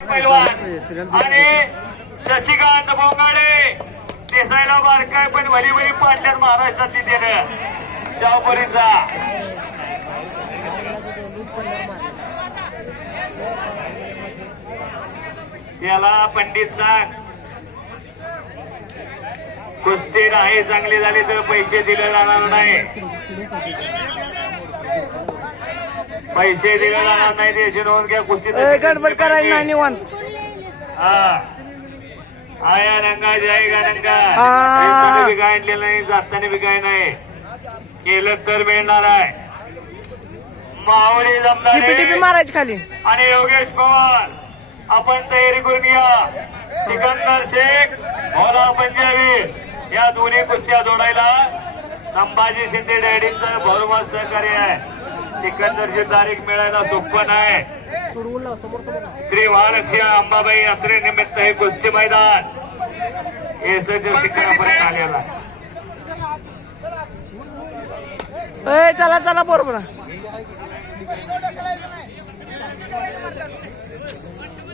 पैलवान आणि शशिकांत बोंगाडे दिसायला बारकाय पण भली भली पाडल्यात महाराष्ट्रातली त्यानं शाहपुरीचा त्याला पंडित सांग कुस्ती नाही चांगली झाली तर पैसे दिले जाणार नाही, पैसे दिले जाणार नाही त्याची नोंद घ्या. कुस्ती गडबड करायची नाही निवांत. आया रंगा जायगा रंगा बी काय आणलेलं नाही, जाताना बी काय नाही, केलं तर मिळणार आहे. मावळी जमणार मारायची खाली आणि योगेश पवार आपण तयारी करून घ्या. सिकंदर शेख भोला पंजाबी या दोन्ही कुस्त्या जोडायला संभाजी शिंदे डॅडींचं भरभर सहकार्य आहे. सिकंदरची तारीख मिळायला सोपं नाही. श्री महालक्ष्मी अंबाबाई यात्रे निमित्त हे कुस्ती मैदान येसच्या शिखरापर्यंत आलेला. चला चला बरोबर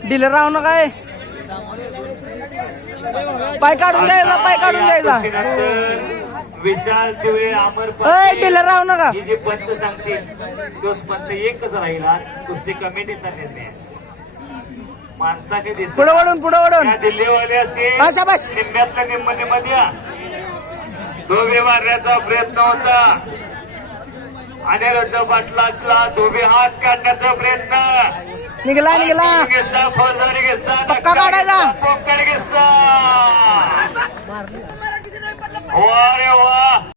दिलं राहू नका. पाय काढून द्यायचा, पाय काढून द्यायचा. विशाल दिवे अमर दिलं राहू नका. ही जे पंच सांगतील तोच पंच एकच राहिला. कुस्ती कमिटीचा निर्णय माणसाने पुढे वळून पुढे वळून दिल्लीवाले असतील निम्म्यातल्या निम्म द्या. धोबी मारण्याचा प्रयत्न होता अनिरुद्ध पाटलांचा धोबी हात काढण्याचा प्रयत्न निघला निघला. फौजदारी किस्सा पक्का काढायचा. पोकळ किस्सा. वा रे वा.